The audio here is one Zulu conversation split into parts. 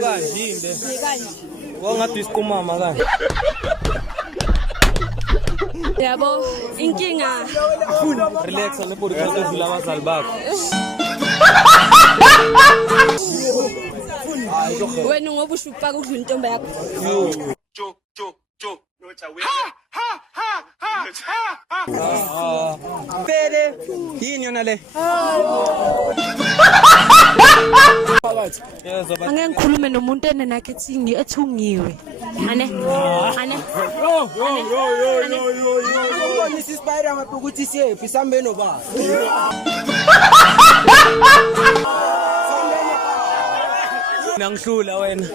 Kanjinde. Kongathi isiqumama kanje. Yabo, inkinga. Relax alebodi kahle edlula abazali bakho. Wena ngoba ushupha kudlula intombi yakho. Pede, yini yona le? Angeke ngikhulume nomuntu enenakhe ethungiwe. Ane. Ubona isispider ngapha ukuthi siyephi sambe nobaba. Nangihlula wena.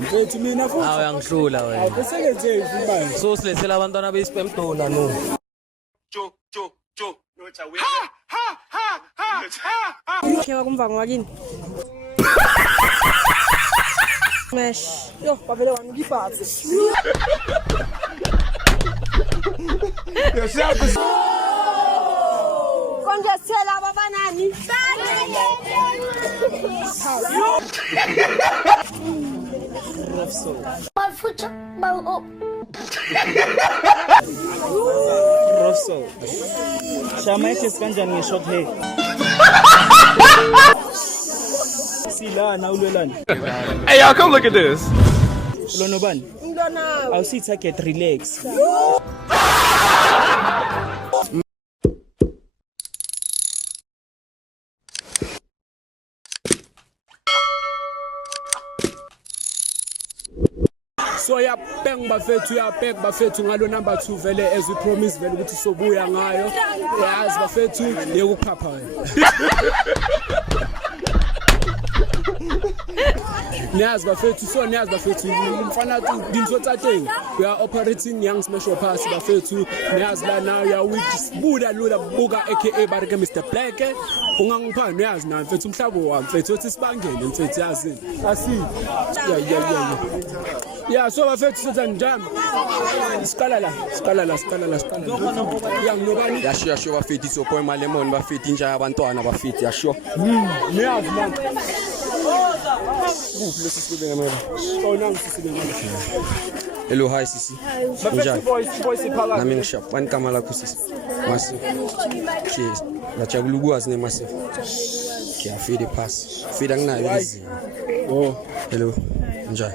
Mfethu mina futhi. Hawu yangihlula wena. Kusekenze manje. So silethela abantwana be-spam dollar no. Khewa kumvango wakini. Smash. Yo, babele wami ngiphathe. Kongesela baba nani? Rosso. Shamaite kanjani nge-short hair? Silana ulwelana. Hey y'all, come look at this. Ulono bani? Awusithi get relax. So yapeng bafethu ngalo number 2 vele as we promise vele ukuthi sobuya ngayo. Yazi bafethu yekuphapha wena. Niyazi bafethu mfana dinso tsa teng. We are operating young special pass bafethu. Niyazi la now ya week sibuda lula buka aka barike Mr Black. Ungangipha niyazi na mfethu umhlabo wami mfethu uthi sibangene mfethu yazi. Asi. Yeah, so bafethu senza njani? Sikala la. Yanginobani? Yasho bafethi sokho emalemon bafethi inja yabantwana bafethi yasho. Niyazi man. Hello, hi sisi. Njani? Nami ngishap. Wani kama lakho sisi? Masi. Cheers. Ngajabula ukwazi nemasi. Ngiyafida pass. Fida nginayo izinto. Oh, hello. Njani?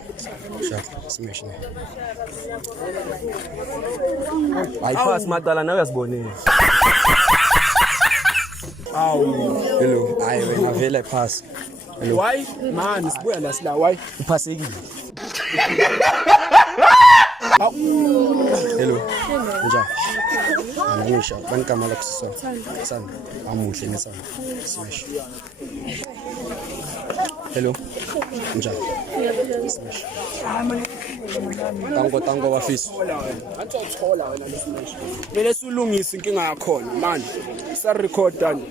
Shap. Smash ne. Ayiphasi madala nawe uyazibonela. Hello. Hayi wena vele pass. Hello. Why? Man, sibuya la sila why? Uphasekile. Hello. Njani? Angisha. Wani kama lakho sisi? Sana. Amuhle nesana. Smash. Hello. Njani? Smash. Tango bafisi. Antsothola wena lesmash. Vele sulungisa inkinga yakho man. Sa record done.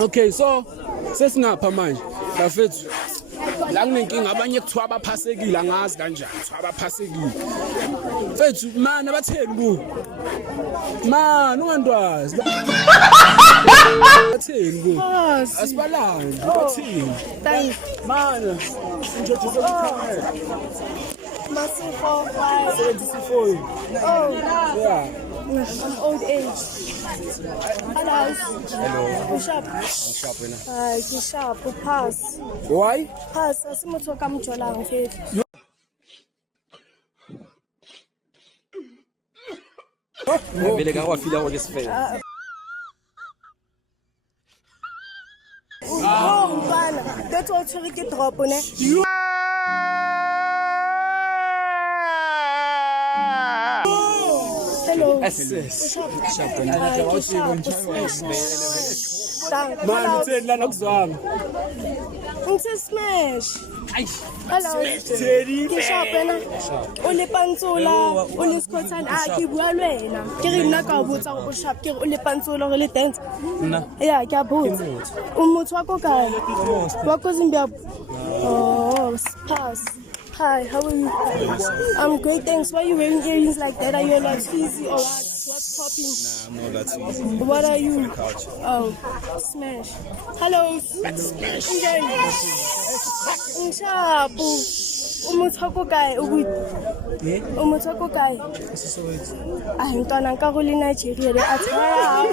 Okay, so sesingapha manje bafethu la kunenkinga abanye kuthiwa abaphasekile angazi kanjani kuthiwa abaphasekile mfethu man abatheni ku man ungandwazi abatheni ku asibalani abatheni man introduce yourself Masifo. 74 yeah I'm old age. Hello. Sharp. Sharp wena. Sharp. Pass. Why? Pass. Asimutho kamjola mfethu. Vele ka wafila ho ke sefela. Oh, bana. That's what tshwere ke drop ne. Hello. Man, utheni lana kuzwami? Ngithe smash. Hello. Ngishaphe na. Ulipantsula, uliskhothana ke bua le wena. Ke re nna ka botsa go shap ke re ulipantsula go le dance. Nna. Yeah, ke a botsa. Umotho wa ko kae? Wa ko Zimbabwe. Oh, pass. Hi, how are you? I'm great, thanks. Why are you wearing earrings like that? Are you like sleazy or what? What's popping? Nah, I'm not that sleazy. What are you? Oh, smash. Hello. Smash. Nshapo. Umuthoko kae ukuthi? Umuthoko kae? Ah, ntwana nka go le Nigeria le a tshaya.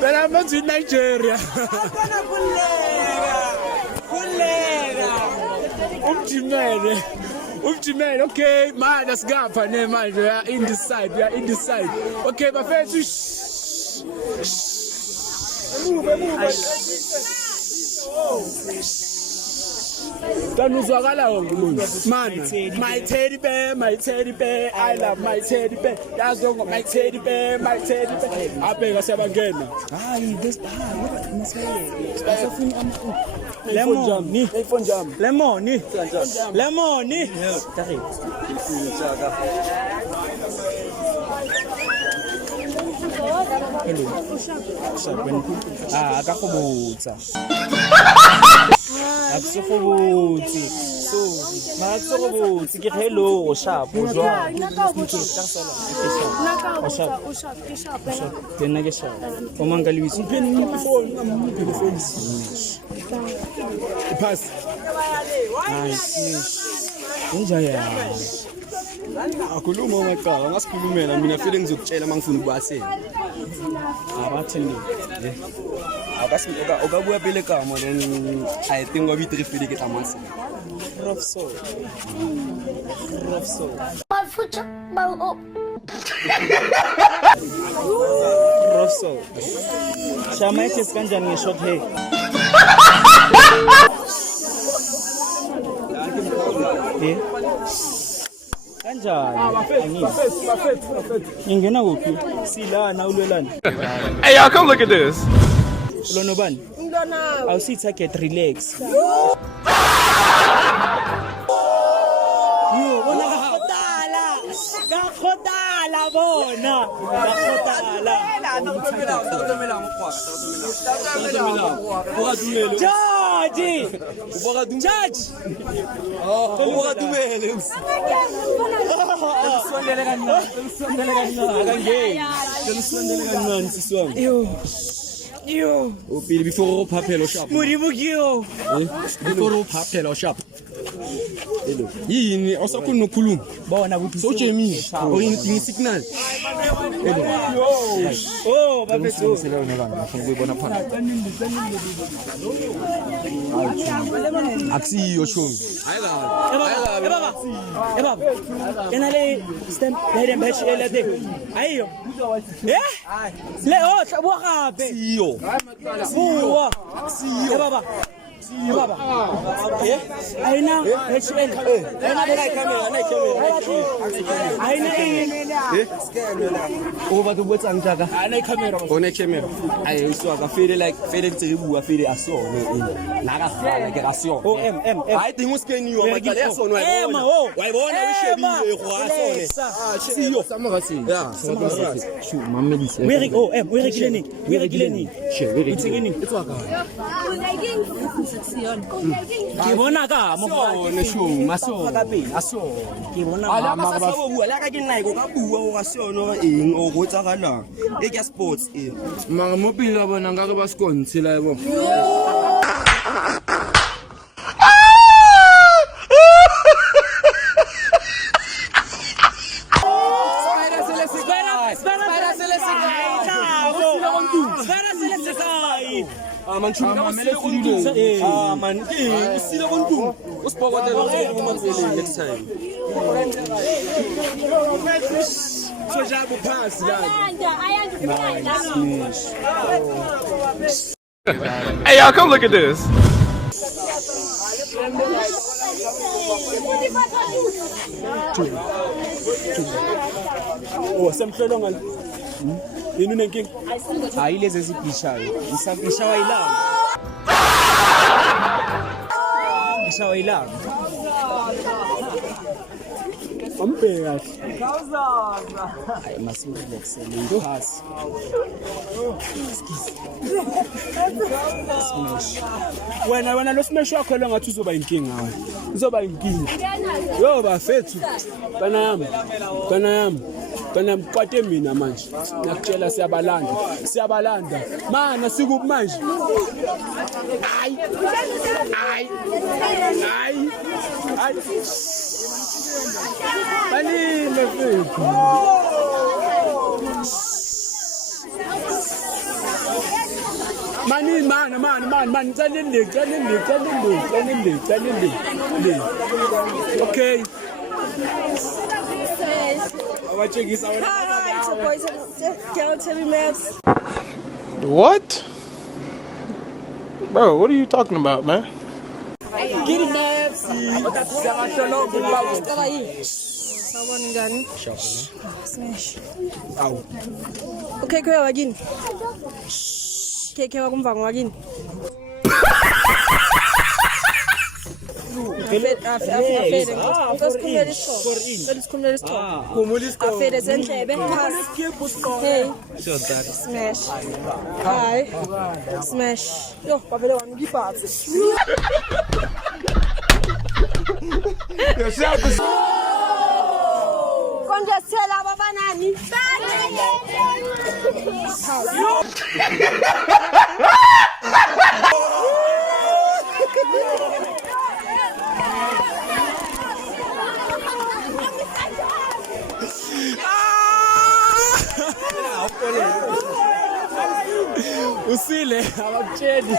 But I'm not in Nigeria. Umjimele, okay, man, that's gapa ne man, we are in the side, Okay, my friends, Tanuzwakala wonke man, my teddy bear, I love my teddy bear. That's wrong, my teddy bear. Abeka siyabangena. Hayi, this Lemon. Ah, akakubutsa. Akusofubutsi. So, makakubutsi ke hello sharp. Tena ke sharp. Omanga Luis. Phone. Pass. Nice. Enjoy. Akhuluma maqala ngasikhulumela mina file ngizokutshela mangifuna ukubasela. Abathini. Akasibuka okabuya pele kama then I think wa bitri file ke tamansi. Rough soul. Rough soul. Shama ithi kanjani nge-short hair? Kanjani? Ngingena kuphi? Silana ulwelana. Hey, y'all, come look at this. Ulono bani? Awusithi get relax. Ngakhodala bona. Judge. Yo. Before uphapelo shop. Muribukio. Before uphapelo shop. Hello. Yini awusakhuluma nokukhuluma? Bona kuphi? So Jamie, oyini signal. Hello. Oh, bafethu. Akusiyo chomi. Baba. Kenale stem bayden bachela de. Ayiyo. Le bua gape. Siyo. Bua. Baba. Aina HL. Over the what's on Jaga. On a camera. I saw a feel like feeling to you, a feel I saw. I think what's going you on my telephone. Why won't I see you? Kibona ka mo maso kibona mama ba bua la ka ke nna go ka bua o ga seono eng o go tsagala e ke sports e Manga mo pele ba bona nka re ba skontshe la bo. Man chuma mele kundu. Man usile kontu usipokotela next time So jabu pass la. Hey, y'all, come look at this. Oh, semhlelo ngal. Yini nenking? hayi lezi ezibhishayo ishawa ilanga ishawa ilanga Ambeka. hayi masimrelax into pass Wena lo smash wakho lo ngathi uzoba inkinga wena. Uzoba inkinga. Yo bafethu. Bana yami. Kana mqwate mina manje. Ngiyakutshela siyabalanda. Mana sikubi manje. Hayi. Balile mfethu. Man, tell okay. What? Bro, what are you talking about, man? Get it, Maps. Smash. Okay, kwa wagini. Keke wa kumva wagini. Smash. Hi. Smash. Yo, papele wanu gipatsi. Kongesela baba nani? Usile abakutsheli.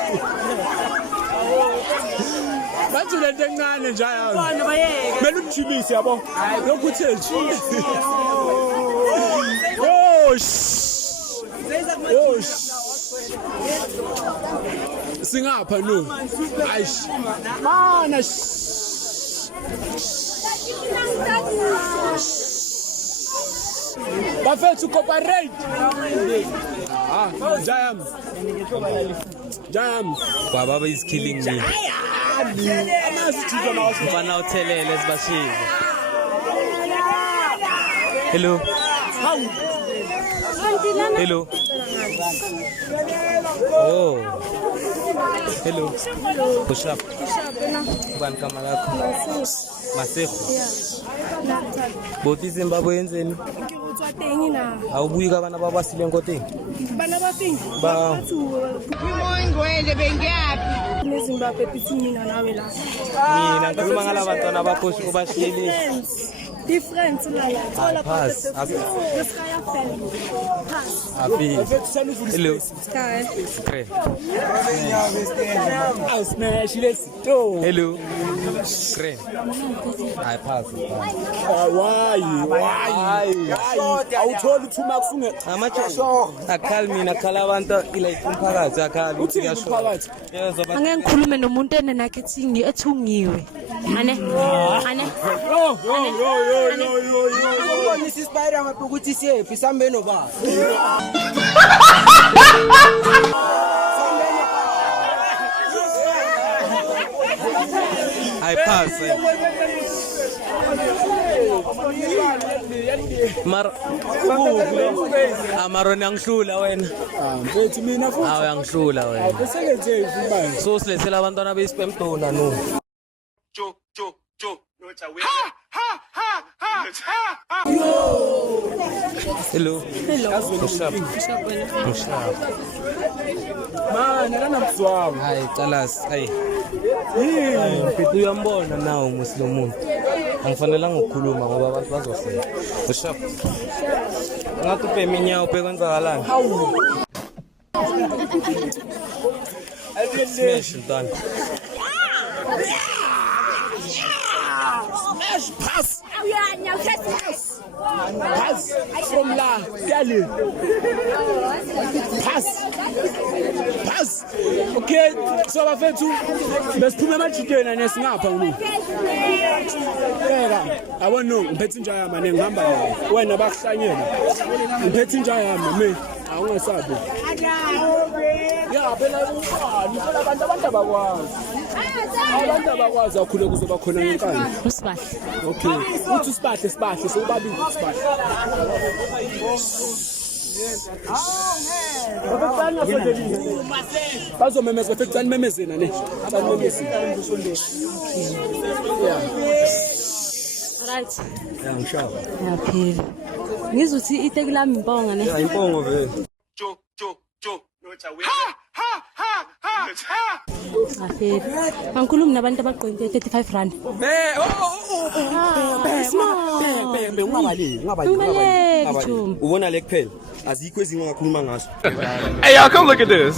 Bathi lento encane nje ayazi. Kumele umjimisi yabo. Lokhu utheli. Singapha no. Aish. Mana. Bafethu cooperate. Jam. Baba is killing me. Mfana uthelele sibashile. Hello. Hello. Oh. Hello. Push up. Ban kamalako. Masekho. Bothi Zimbabwe yenzeni? Awubuyi kabana babasile enkoteni? Bana bafini. Ba. Ngwele bengiyapi? Nezimbabwe pithi mina nawe la. Mina ngikhuluma ngalabantwana bakhosi obashiyile. Different like all about Pass. the Skya family. Pass. Happy. Hello. Sky. Great. Smash, let's go. Hello. Great. I pass. Why? Awutholi uthuma kufunge. Amacho. Akali mina khala abantu like umphakathi akali uthi kuyasho. Angeke ngikhulume nomuntu enenakhe ethungiwe. Ane. Ngibona isispider amaphakathi siyephi sambe no ba. I pass. Amaroni angihlula wena. Mfethu mina futhi. Awu yangihlula wena. Kusekenze manje. So silethela abantwana bespam dona no. Hello. Push up. Man, akanamzwayo. Hayi calas, hayi. Mfethu uyambona nawo Muslim umuntu. Angifanelanga ukukhuluma ngoba abantu bazosela. Push up. Ngathi uphe inyawo uphe kwenzakalani? Smash done. Smash pass. Pass from la. Dale. Pass. Okay, so bafethu besiphume emajikeni nesingapha ngoku. Beka, awona ngiphethe inja yami manje ngihamba wena bakuhlanyela. Ngiphethe inja yami mina awungasabi. Ya phela ubani phela abantu abakwazi. Abantu abakwazi akhule kuzoba khona ngenkani. Usibahle. Okay. Uthi sibahle sobabili sibahle. Bazomemeza bafethu memezena ne. Memezena. Right. Yeah, I'm sure. Yaphila. Ngizuthi itekilami imponga ne. Ya impongo vele. Afeli. Angikhulumi nabantu abagqoke 35 rand. Ubona le kuphela. Azikho ezinye ongakhuluma ngazo. Hey, y'all, come look at this.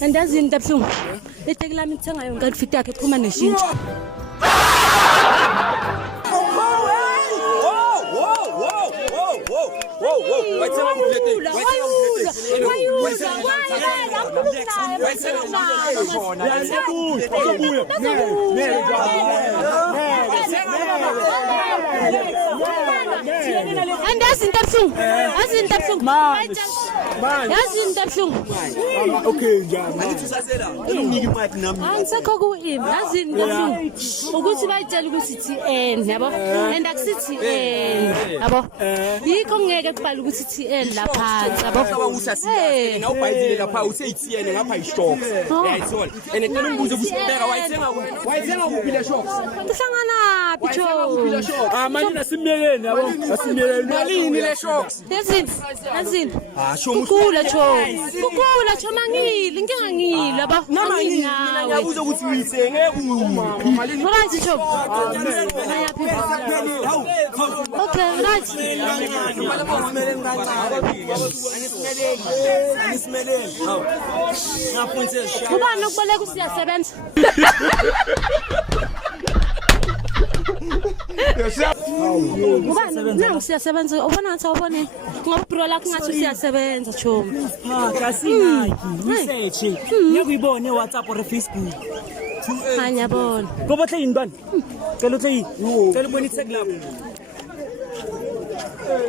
Andazini tabhlungu. Itekilami ithenga yonke kanti fit yakhe iphuma neshintsho. Andazini tabhlungu. Azini tabhlungu. Yazini tabhlungu. Okay njani? Angisekho kuimi. Yazini tabhlungu. Ukuthi bayitshela ukuthi TN yabo. And akusithi TN yabo. Yikho ngeke kubhala ukuthi TN lapha yabo. Na ubhayizile lapha useyithiyene ngapha ishop. Uyayithola. And ecela umbuzo kusibeka wayithenga kuphi le shop? Kuhlangana phi cho? Manje nasimiyeleni yabo. Nasimiyeleni. Malini le shop? Yazini. Kukula cho. Kukula cho mangile, inkinga ngile yabo. Mina ngiyabuza ukuthi uyithenge kuphi? Malini. Right cho. Okay, right. Ubani okubaleka usiyasebenza? Ubani nangu siyasebenza ubona ngathi awuboneni ngoba bro lakho ngathi usiyasebenza chomi. Kasingaki research ngiyakuyibona eWhatsApp or Facebook. Ngiyabona. Ngoba hle yini bani? Cela uhle yini? Cela ubone itag lapho.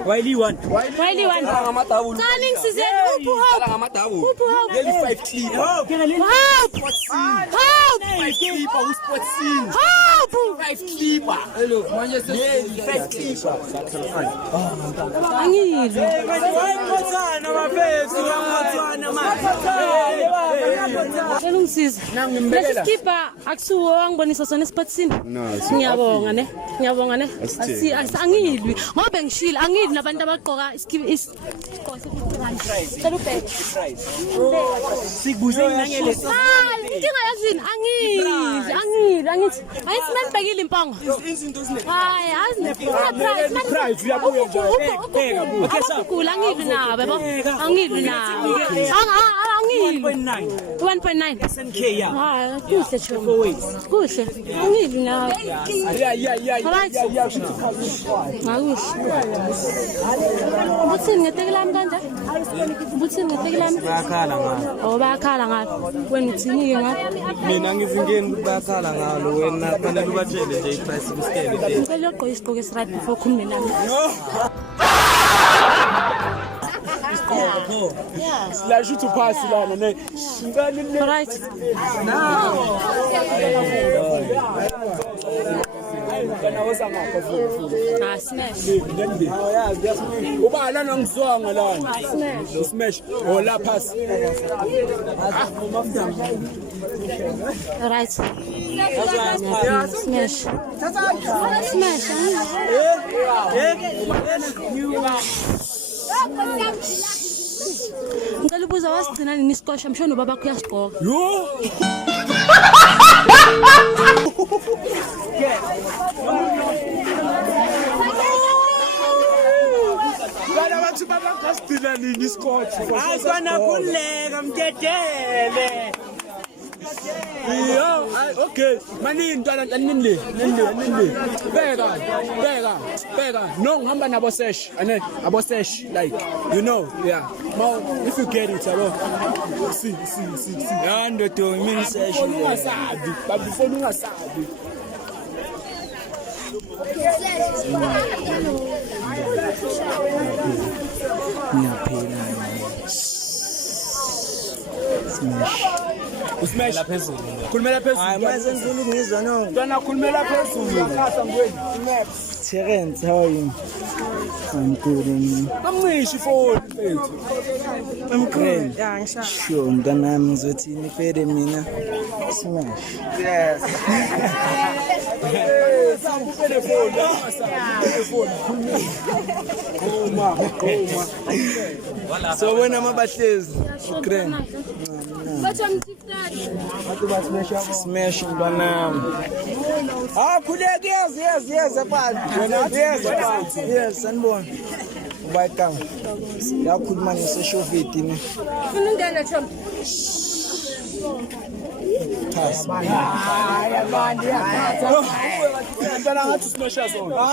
Wiley one. Ngamadabula. Cani ngisizeni uphu hope. Ngamadabula. Uphu hope. Leli 5 clipper. Hope. Clipper uspot scene. Hope. 5 clipper. Hello. Manje sesi 5 clipper. Angile. Cela ungisize. Lesikipa akusuwo angibonisa sona esipatsini. Ngiyabonga ne. Angilwi. Ngoba ngishila angilwi nabantu abagqoka isigqoko cela ubheke. Sikubuze ngangele. Inkinga yazini angilwi angithi ayisimembekile impongo. Hayi azi Price uyabuya njalo. Kula angilwi nawe yabo. Angilwi nawe. Angilwi. 1.9 SNK ya. Hayi kuhle chomi. Kuhle. Angilwi nawe. Buthini ngetekelami kanje? Buthini ngetekelami? Bayakhala ngalo. Oh bayakhala ngalo. Wena uthini ke ngalo? Mina ngizingeni ukuthi bayakhala ngalo wena fanele ubatshele nje iprice kusikele. Ngicela ugqoke isigqoko esiright before ukhulume nami. Slash to pass lana ne. Right. Smash. Uba lana ngizwanga lana. Smash. Oh la pass. Right. Smash. Smash. Ngicela ubuza wasigcina nini isikosha mshona ubaba bakho uyasigqoka. Yo. Bana bathi babasigcina nini isikosha. Azwana khuleka mkedele. Yo, okay. Manini ntwana nini le? Bega. No ngihamba nabo sesh. Ane abo sesh like you know, yeah. Now if you get it, abo. See. Yando to mini sesh. Ungasabi, babufona ungasabi. Ngiyaphila. Usmash la phezulu. Khulumela phezulu. Hayi manje ngifuna ukungizwa no. Ntwana khulumela phezulu. Khasa ngweni. Terence, how are you? I'm good. Amngishi phone mfethu. I'm great. Yeah, sure. Mntanami ngizothini fede mina. Smash. Yes. So when am I bahlezi? Grand. Smash banana. Ah, khuleka yes abantu. Yes, sanibona. Welcome. Yakhuluma ngeseshow video ne. Ungena chom.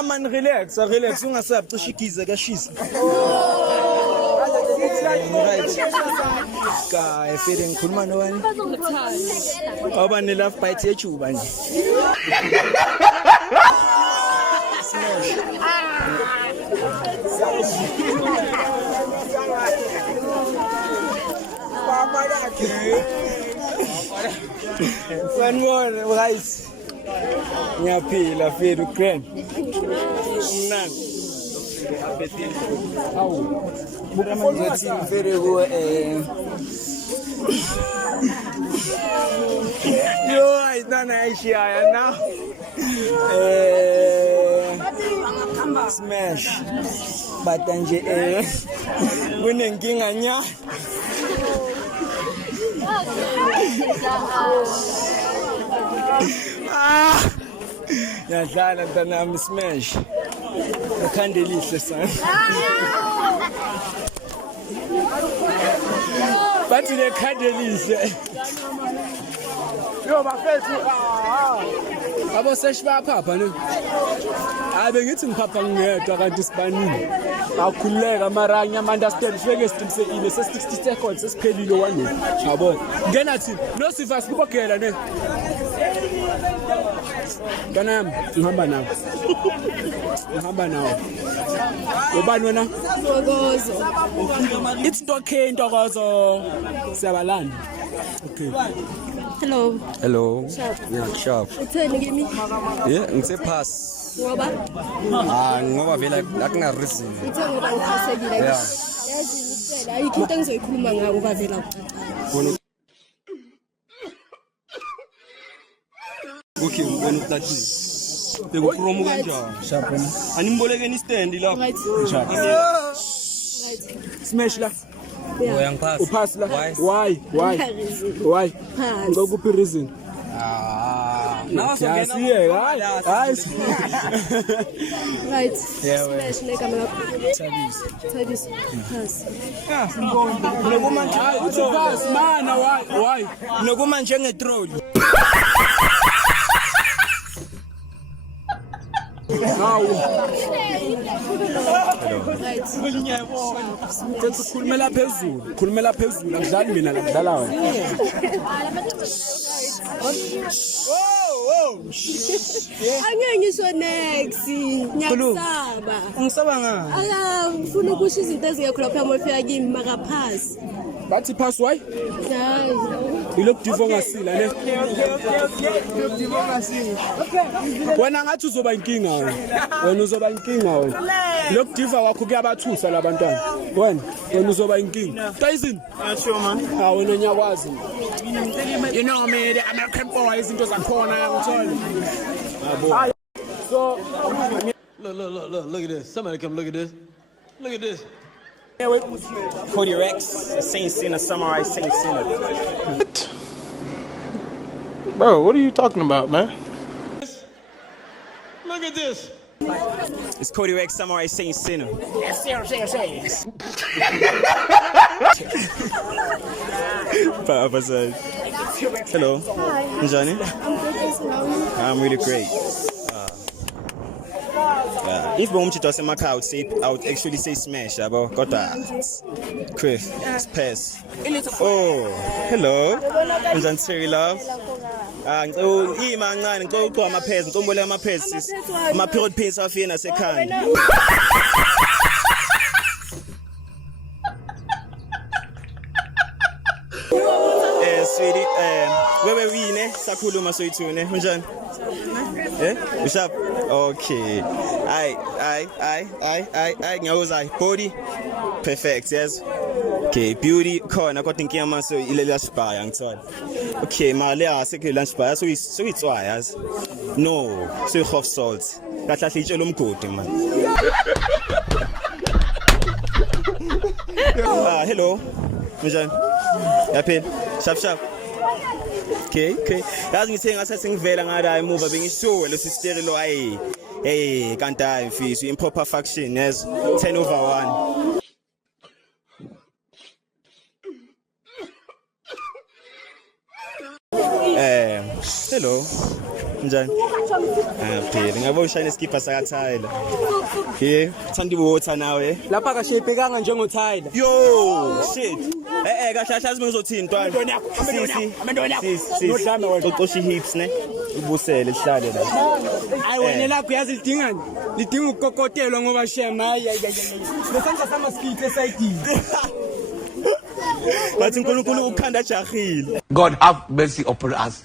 Man, relax, ungasabi cishe igiza kashisa. Ka efere ngikhuluma nobani? Abane love bite yechuba nje. One more, guys. Ngiyaphila fethu grand. Mnandi. Awu. Buka manje fethu ku Yo, ayitana ayishaya na. Smash. Bata nje kunenkinga nya. Yadlala mntanami smash. Ukhande lihle sana. Bathi le khande lihle. Yo bafethu abo seshibaphapha ne. Abe ngithi ngiphapha ngedwa kanti sibanini. Akhuleka maranya understand sifike sidimsekile se 60 seconds sesiphelile one. Yabo. Ngena thi no siva sibogela ne. Kanami ngihamba nawe. Ngihamba nawe. Ubani wena? Ntokozo. It's okay Ntokozo. Siyabalanda. Okay. Hello. Hello. Yeah, sharp. Utheni kimi? Yeah, ngise pass. Ngoba Ngoba vele akuna reason. uthe ngoba ngiphasekile. Yeah. Yazi ngicela ayikho into engizoyikhuluma ngako bavela ucaca. Okay, wena utatini. Bekupromo kanjani? Sharp. Animbolekeni stand la. Right. Sharp. Smash la. Uyangiphasa. Upass la. Why? Why? Pass. Ngokuphi reason? Naso Yasiye, hayi. Right. Smash negama lakho. Thabisa. Pass. Nokuma nje pass mana why? Nokuma njenge troll. Khulumela phezulu ngidlali mina la ngidlala wena. Angeke ngisho next. Ngiyakusaba. Ngisaba ngani? Aka ngifuna ukusho izinto ezingekho lapha emofika kimi makaphasi. Bathi pass why? Hayi. Ilokudivwa ngasila ne. Wena ngathi uzoba inkinga wena. Lokudivwa kwakho kuyabathusa labantwana. Wena uzoba inkinga. Tyson. Sure man. Wena nyakwazi. You know me, the American boy izinto zakhona ngithola. So Look at this. Somebody come look at this. Look at this. Cody Rex, Saint Sinner, Samurai Saint Sinner. What? Bro, what are you talking about, man? Look at this. It's Cody Rex, Samurai Saint Sinner. Yes. Hello. Hi. Johnny? I'm good as well. I'm really great. If Bomchito was I would actually say smash, but got that. Chris, pass. Oh, hello. I'm Terry Love. Oh, man, go to my pets, don't believe my pets. My period pays off in a second. Sweetie, where were we? Sakulu Masoitune, Munjan. Eh? Bishop? Okay. I body. Perfect, yes. Okay, beauty. Corner, got thinking I'm so illegally spy. Okay, my layer, second lunch bar, so it's why, as No, Suhof salt. Kahle itshela umgodi man. Hello. Njani? Yaphela. Shap. Okay. Yazi ngithe ngasathi ngivela ngala emuva bengisho lo sisterilo ayi. Hey, kanti hayi mfisi improper faction yes 10/1. Hello. Njani? Phela ngabo ushayina skipper saka Tyler. Thandi water nawe. Lapha kashepekanga njengo Tyler. Yo, shit. Kahle hlazi bengizothini ntwana. Sisi. Uqoshi hips ne. Ubusele lihlale la. Hayi wena lakho yazi lidingani? Lidinga ukukokotelwa ngoba shema hayi. Lesenza sama skit esayidini. Bathi uNkulunkulu ukhanda jahile. God have mercy upon us.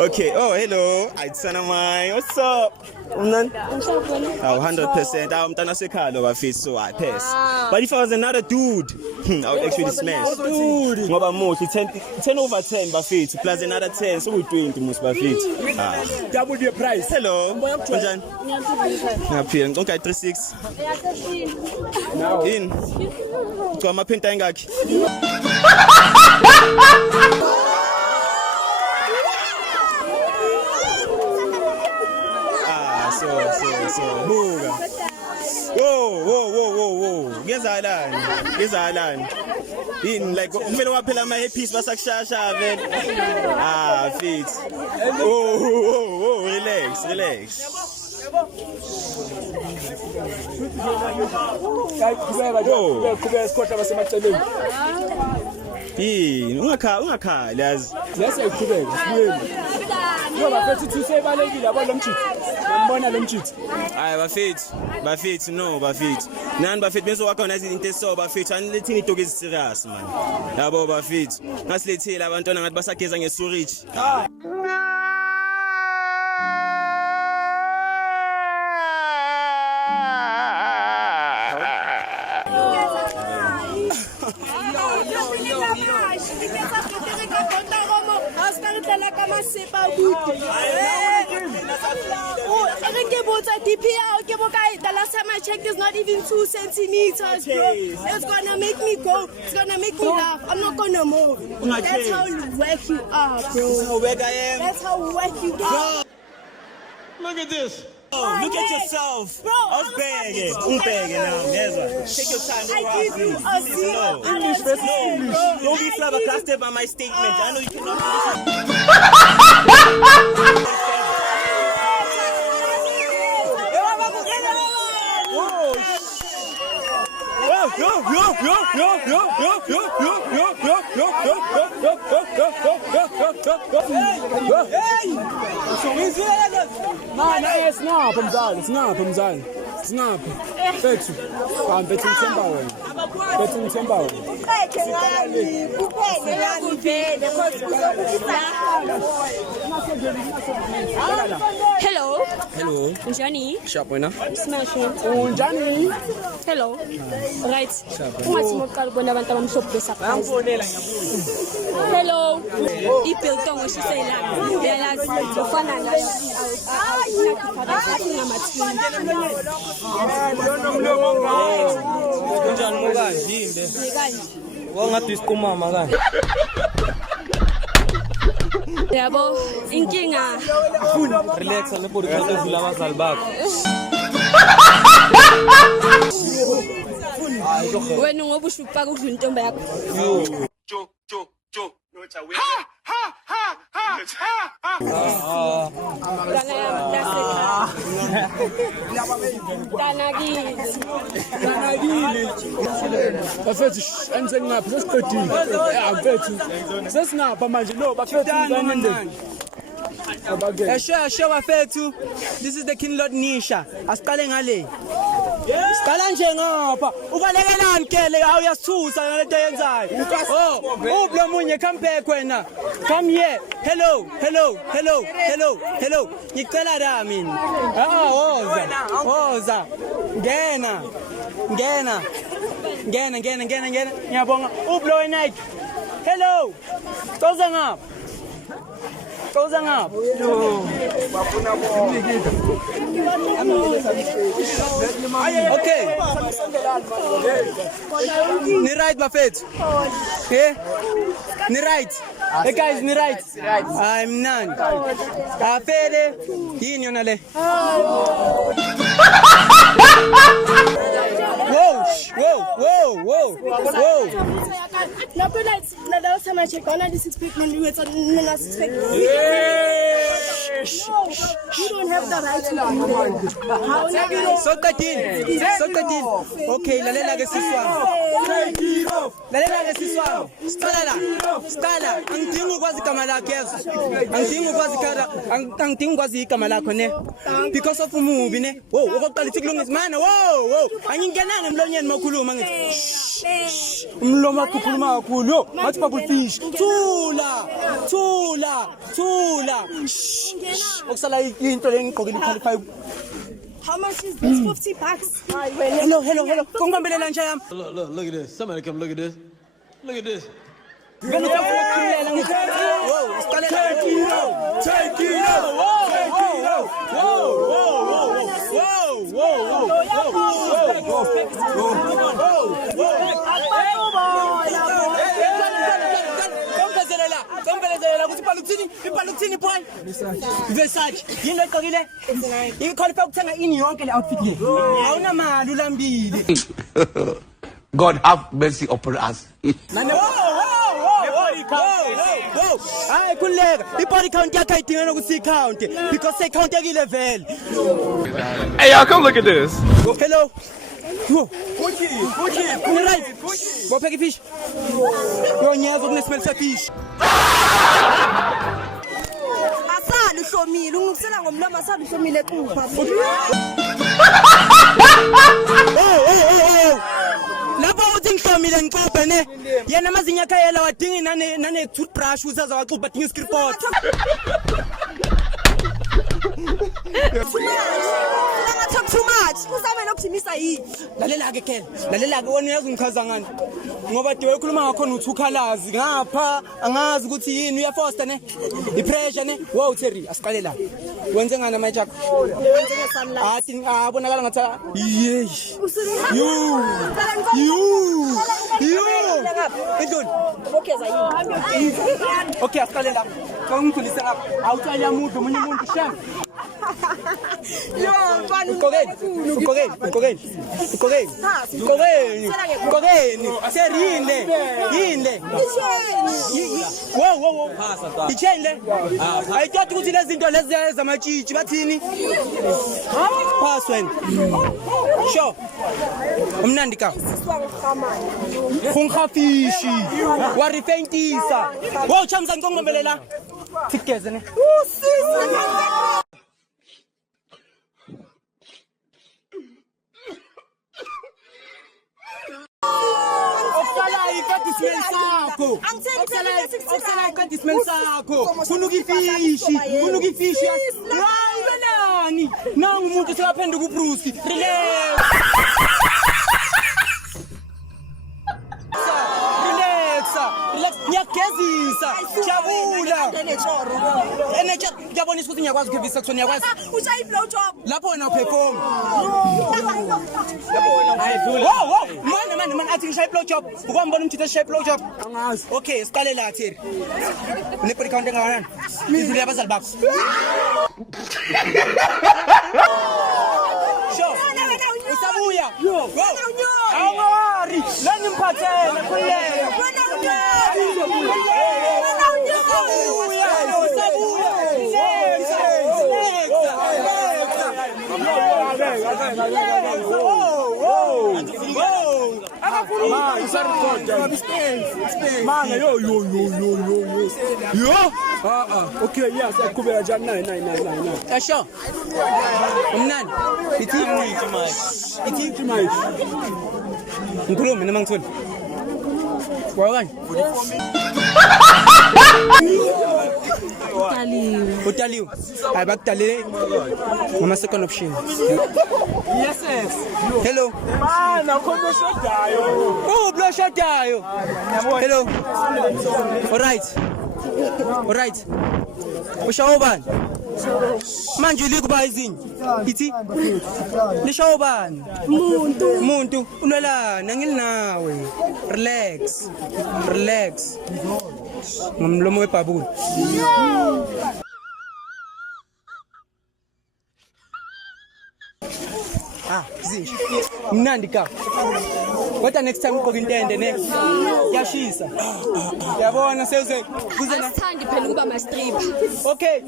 Okay, hello. Ayitsana mai. What's up? Umnani? 100%. Mntana sekhalo bafisi so I pass. But if I was another dude, I would actually smash. Dude. Ngoba muhle 10/10 bafisi plus another 10 so we 20 musi bafisi. Double the price. Hello. Njani? Ngaphila ngconka 36. Now. In. Kwa maphenta engakhi? So buka. Whoa. Ngezalani. In like kumele waphela ama earpiece basakushasha vele. Fit. Relax. Kubeka isikhohla basemaceleni. Ungakhali yazi. Siyayiqhubeka sibuyeni. Ngoba bafethu thusebalekile yabo lo mchithi. Ngibona lo mchithi. Hayi bafethu no bafethu. Nani bafethu bezowakha nazi into eso bafethu anilethini idoke eziserious man. Yabo bafethu. Ngasilethela abantwana ngathi basageza ngesurage. The last time I checked, it's not even 2 centimeters, bro. It's gonna make me go. It's gonna make me laugh. I'm not gonna move. That's how whack you are, bro. That's how whack you are. Look at this. Look at yourself. Bro, I'm begging now. Take your time. I give you a zero. English. Don't be flabbergasted by my statement. I know you cannot. Singapha mzali. Fethu. Hambe ngithemba wena. Hello. Njani? Sharp wena. Smashing. Unjani? Hello. Right. Ungathi moqala ubona abantu abamhlophe besaphansi. Hello. Ibiltong usisayilanga. Uyalazi ufana nayo. Kunjani mokanje imbe? Wangathi isiqumama kanje. Yabo, inkinga. Relax alebodi kodwa edlula abazali bakho. Wena ngoba ushupaka udlula intombi yakho. Jo. Bafethu angisengaphi sesiqedile. Bafethu sesingapha manje no bafethu ngani Sure bafethu. This is the King Lord Nisha. Asiqale ngale. Siqala nje ngapha. Ubalekelani kele awuyasithusa lento yenzayo. Ublo munye come back wena. Come here. Hello. Ngicela la mina. Woza. Ngena. Ngena. Ngiyabonga. Ublo night. Hello. Causa ngapha. Okay. Ni right bafethu. Yeah. Ni right. Hey guys, ni right. I'm none. Afele yini yona le? Whoa. Lapho la sama check on the 6 people you wait on the 6 people. You don't have the right to Sokatin. Okay, lalela ke siswami. Scala. Angidingi ukwazi igama lakho yezo. Angidingi ukwazi igama lakho ne. Because of umubi ne. Wo, okokuqala ithi kulungisa mana. Wo. Angingenanga emlonyeni makhuluma ngithi. Umlomo wakho ukhuluma kakhulu. Ngathi bubble fish. Thula. Okusala into lengigqokile iqualify. How much is this? $50. Hello. Kongambelela nje yami. Look at this. Somebody come look at this. Look at this. Take it up. Ipalutini boy. Versace. Yini egqokile? Iqualify ukuthenga ini yonke le outfit le. Awuna mali ulambile. God have mercy upon us. Whoa. Hayi kuleka. I-body count yakhe ayidingena ukuthi count because count yakile vele. Hey, y'all, come look at this. Hello. Uchi. Right. Bopheka ifish. Yonyaza kunesimelo sefish. Asali uhlomile ungikusela ngomlomo asali uhlomile equpha. Lapho uthi ngihlomile ngixubhe ne yena amazinyo akhe yela wadingi nane toothbrush uzaza waxubha dinga iskripot. Too much. Uzame nokuthimisa yini? Lalela ke wona uyazi ngichaza ngani ngoba diwe ukhuluma ngakho uthukalazi ngapha angazi ukuthi yini uyafoster ne ipressure ne wow Terry asiqale la wenze ngani manje yakho Wenze ngesunlight. athi abonakala ngathi Idon Ubokeza yini? Okay asiqale la ngithulise ngapha awucala umuntu omunye umuntu shame Yo, mfana ukogeni yinde wo ichele ayithatha ukuthi lezi zinto lezi zamatshitshi bathini pass wena sure umnandi ka khongafishi wa refentisa wo chamza ngongombelela tikeze ne Kunukifishi hayi benani nangu umuntu sekaphenduka uBruce relax ngiyagezisa jabula ngiyabonisa ukuthi ngiyakwazi ukuvisa kuthona ngiyakwazi ushaya blow job lapho wena uperform man athi ngishaya blow job ukwambona umthetho shaya blow job angazi okay siqale la Theri unebody count engakanani izulu yabazali bakho sure usabuya awari lani mphathele kulele Okay, yes, akubela njani nine. Asho. Umnani. Ithi manje. Ngikhuluma mina mangithoni. Wa kanje. Utaliwe. Hayi bakudalele ngama second option. Yes. Hello. Man, akho shodayo. Oh, blow shodayo. Hello. All right. Ushawo bani? Manje likuba izinyo. Ithi lishawo bani? Umuntu unwelana ngilinawe. Relax. Ngomlomo webhabula. Zisho. Mnandi ka. Kodwa next time uqoka intende ne. Yashisa. Yabona sewuze kuzena. Asithandi phela ukuba ma stripper. Okay,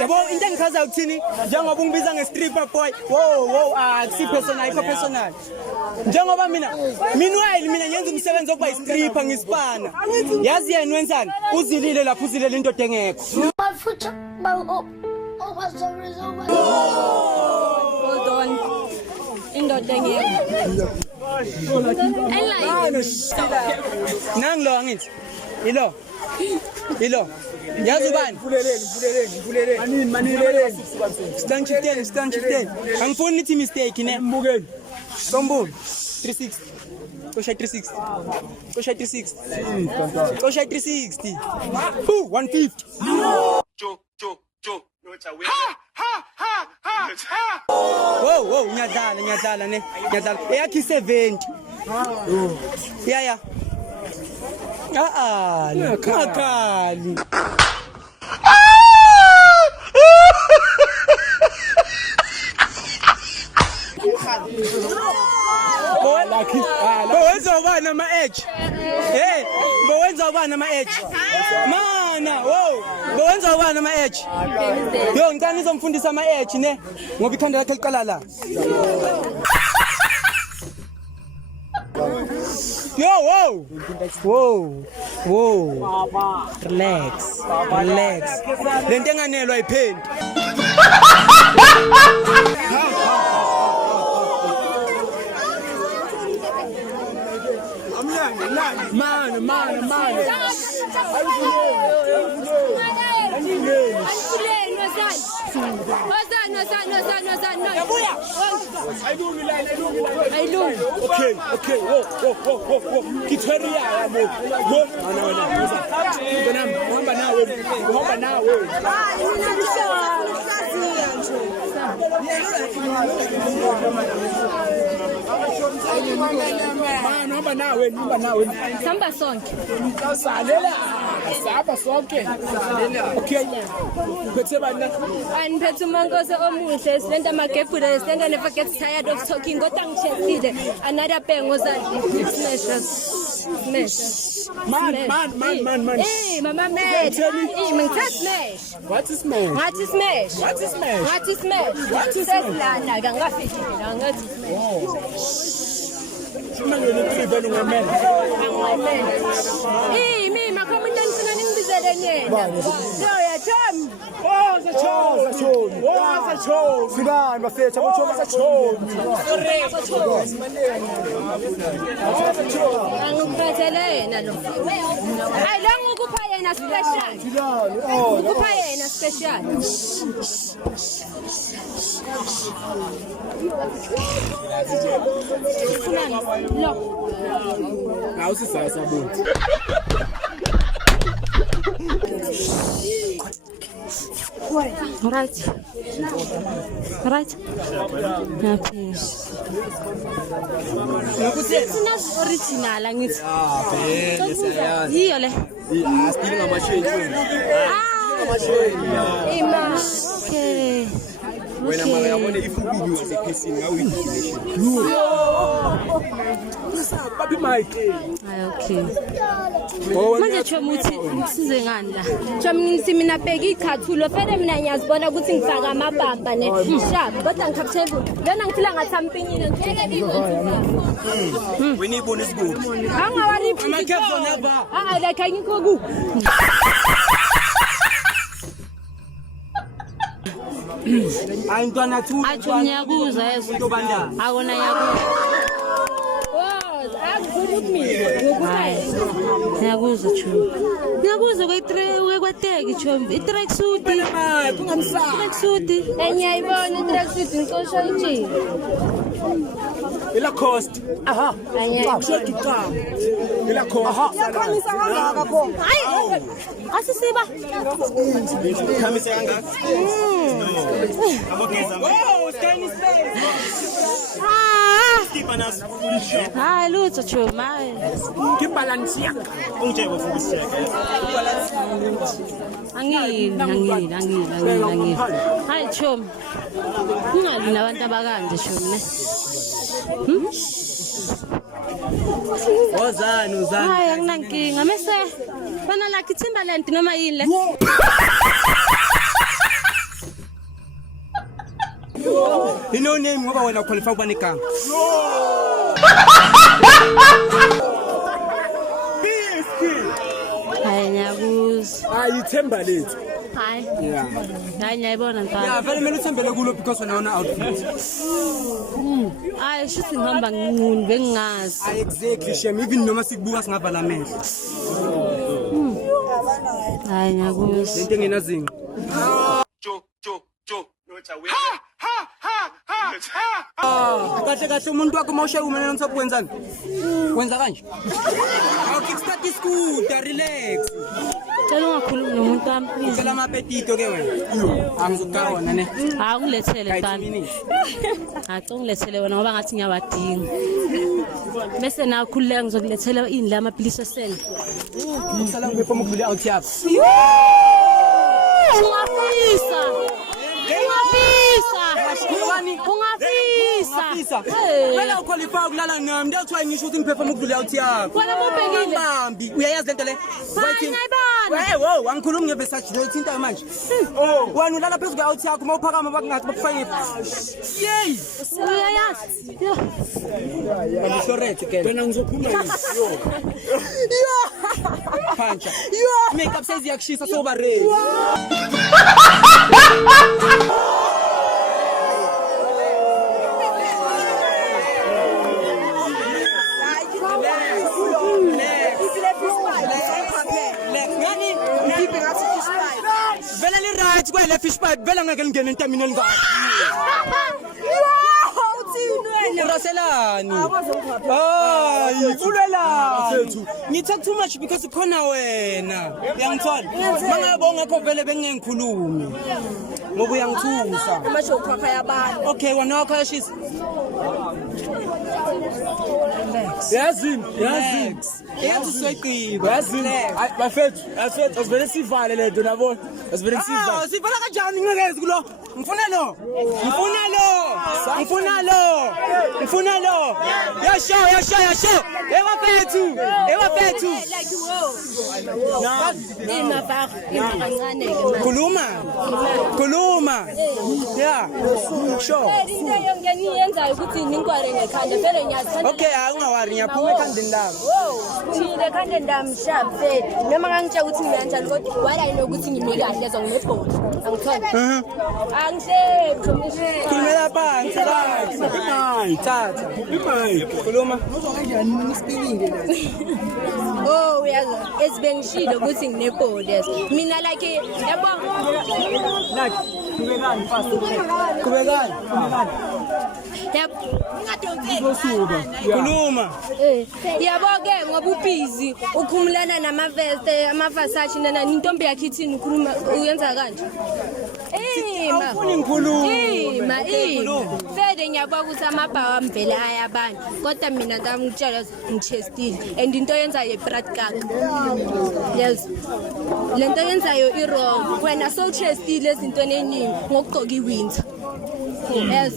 yabo into engichaza ukuthini njengoba ungibiza nge-stripper boy. Wow, akusi personal, ikho personal. Njengoba mina ngenza umsebenzi wokuba yi-stripper ngisipana. Yazi yena wenzani? Uzilile lapho uzilele into engekho. Hold on. Indoda ngeke. Nangilo angithi. Ilo. Yazi ubani? Mvuleleni. Manini. Stand 10. Angifuni nithi mistake ne. Mbukeni. Sombo 360. Kosha 360. 360. 150. Jo. Wow, nyadala ne. Eyakhi 70. Yeah. Nakali. Bowenza ubani ama-edge? Hey, bowenza ubani ama-edge? Mana, bowenza ubani ama-edge? Yo, ngicela nizomfundisa ama-edge ne, ngoba ikhanda lakhe liqala la. Yo, wow. Relax. Lento enganelwa ayiphendi. Man. Okay. Whoa. Kitweria yabo. Uhamba nawe. Uhamba nawe. Samba sonke. Saba sonke. Okay. Bethe bana. Aniphethe umankosi omuhle silenda amagebhula silenda never gets tired of talking kodwa ngishesile another pengo zali smash. Man. Hey, mama man. Ngithe smash. What is smash? Ngathi smash. Sesilana ngangafiki mina ngathi mimi makhomenta ngifuna ningibizele yena. Loya Tom. Sikani bafethu abothoma sachomi. Angikuphathele yena lo. Hayi lo ngikupha yena special. Ngikupha yena special. Lo. Awusisasa bo. Right. Happy. Sina original angithi. Vele siyayazi. Yiyo le. Still ngamashweni. Ima. Okay. Wena mama yabona ifubili wasephesini ngawuyidilation. Papi Mike. Okay. Manje chomuthi ngisize ngani la? Ngithi mina bheka ikhathulo phela mina ngiyazibona ukuthi ngifaka amabamba ne sharp kodwa ngikhaphethele lena ngithila ngathi ampinyile ngitheka izinto. Wena ibona isigodi. Angawari Amakhezo naba. like ngikho ku. Ayintwana thu. Athi ngiyakuza yezo. Into bandana. Akona yakuza. Oh, Hayi. Ngiyakuzwa Chomi. Ngiyakuzwa kweteki Chomi. I-track suit. Track suit. Ngiyayibona i-track suit ngicosha nje. Ila cost. Aha. Ila cost. Aha. Yakhamisa kangaka pho. Hayi. Asisiba. Khamisa kangaka? Abogeza. Oh, tiny space. Skipper naso. Hayi lutho Chomi. Kibalance yakho. Ungitshela ufisa isicheke. Angili. Hayi Chomi. Kungali nabantu abakanje Chomi ne. Ozani. Hayi anginankinga mase bana like Timberland noma yini le. No name ngoba wena qualify ukuba negama. Hayi ngiyakuzwa. Hayi ithemba lethu. Hayi. Yeah. Hayi ngiyayibona ntwana. Yeah, vele mele uthembele kulo because wena una outfit. Hayi shithi ngihamba nginquni bengingazi. Exactly shem even noma sikubuka singavala amehlo. Hayi ngiyakuzwa. Lento engenazinqa. Kahle umuntu wakho mawushaya umene nomthopho wenzani? Wenza kanje? Awukickstart iscooter, relax. Cela ungakhulumi nomuntu wami. Ucela amapetito ke wena. Angizukawona ne. Hayi ungilethele ntwana. Hayi ungilethele wena ngoba ngathi ngiyawadinga. Bese na khuleka ngizokulethela ini la amaphilisi esele. Ngisala ngiphe ukudlula out yakho. Ungafisa. Wena uqualify ukulala nami ndiyathiwa ngisho ukuthi ngiphe ukudlula out yakho. Wena mubhekile. Bambi uyayazi lento le? Ngiyayibona. Hey, angikhulumi ngeversace lo thinta manje. Oh, wena ulala phezulu kwe-out yakho mawuphakama bakungathi bakufake. Yey! Uyayazi. Ngishorete ke. Wena ngizophuma yini? Pancha. Makeup size yakushisa soba ready. Vela ni right kwele fish pipe vela ngeke ngene entamini elingaka. Uraselani? Hayi, ulwelani? Ngithe too much because khona wena. Uyangithola? Mangayabonga ngakho vele bengingikhulumi. Ngoba uyangithusa. Amasho khakha yabantu. Okay, wena wakho yashisa. Yazini. Yazi soyiqiba. Yazini. Bafethu, asivele sivale lento nabona. Asivele sivale. Sivala kanjani ngekezi kulo? Ngifuna lo. Yasho. Ewafethu. Khuluma. Yeah. Sure. Into yonke niyenzayo ukuthi ninkware ngekhanda vele ngiyathanda. Okay, ungawari ngiyaphuma ekhandeni lami. Mina ekhandeni lami sharp vele. Noma ngangitshela ukuthi ngiyanjani kodwa wala inokuthi ngime kahle zonginebhola. Angithola. Angihle Khulumela phansi right. Tata. Khuluma. Oh, uyazi esibengishilo ukuthi nginebhola. Mina like yabo. Kubekani? Khuluma. Yabo ke ngoba ubusy ukhumulana namaveste amafasashi nana intombi yakhe ithini ukhuluma uyenza kanje. Awufuni ngikhuluma. Fede ngiyabona ukuthi amabhawa amvela ayabani kodwa mina ngangitshela ngchestile and into yenzayo practical. Yes. Lento yenzayo wrong. Wena so chestile izinto eningi ngokugcoka iwinter. Yes.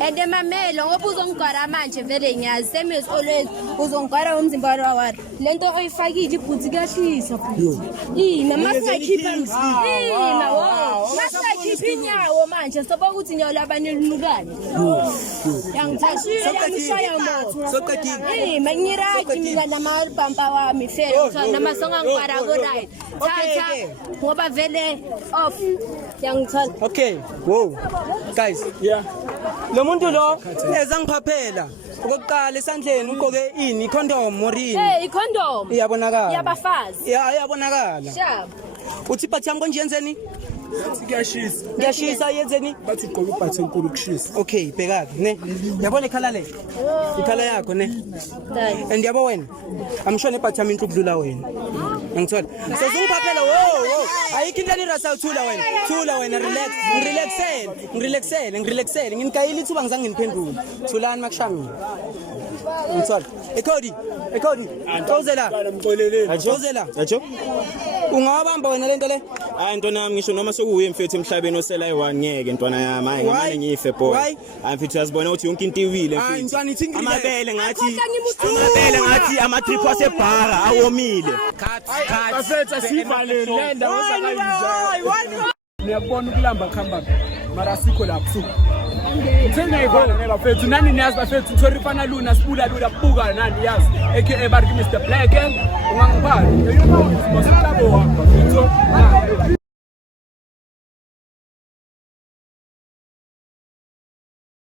And emamelo ngoba uzongigwara manje vele ngiyazi same as always uzongigwara umzimba wawari. Lento oyifakile ibhuti kahlisa. Mama sakhipha Masakhipha inyawo manje soba ukuthi nyawo labane linukane. Yangithashile yangishaya umuntu. Soqedile. Mangiraji mina namabhampa wami fela namasonga ngibara ko right. Thatha ngoba vele off yangithola. Okay. Wow. Guys, Yeah. lo muntu lo eza ngiphaphela. Okokuqala esandleni ugqoke ini condom morini. Condom. Iyabonakala. Yabafazi. Iyabonakala. Shap. Uthi ibhathi yami konje yenzeni? Kuyashisa. Ngiyashisa yenzeni? Bathi ugqoke ibhathi enkulu kushisa. Okay, bheka ne. Yabona ikhala le. Ikhala yakho ne. And yabo wena. I'm sure nebhathi yami inhle ukudlula wena. Ngithola. Sezingiphaphela wo. Ayikho into enirasa uthula wena. Thula wena relax. Ngirelaxele. Nginikayile ithuba ngizange ngiphendule. Thulani makushamile. Ngithola. Ekhodi. Awuzela. Awuzela. Yacho? Ungawabamba wena lento le? Hayi ntwana yami ngisho noma sekuuye mfethu emhlabeni osela i1 ngeke ntwana yami hayi ngamane ngife boy. Hayi mfethu yazibona ukuthi yonke into iwile mfethu. Hayi ntwana ithi amabele ngathi ama-drip asebhara awomile. Bafethu asivaleni le ndawo sakayinja. Niyabona ukulamba khamba mara asikho lapho. Ngiyayibona ne bafethu nani niyazi bafethu Thorifana Luna sibula buka nani yazi aka Barki Mr Black ungangibali you know masitabo wakho bafethu.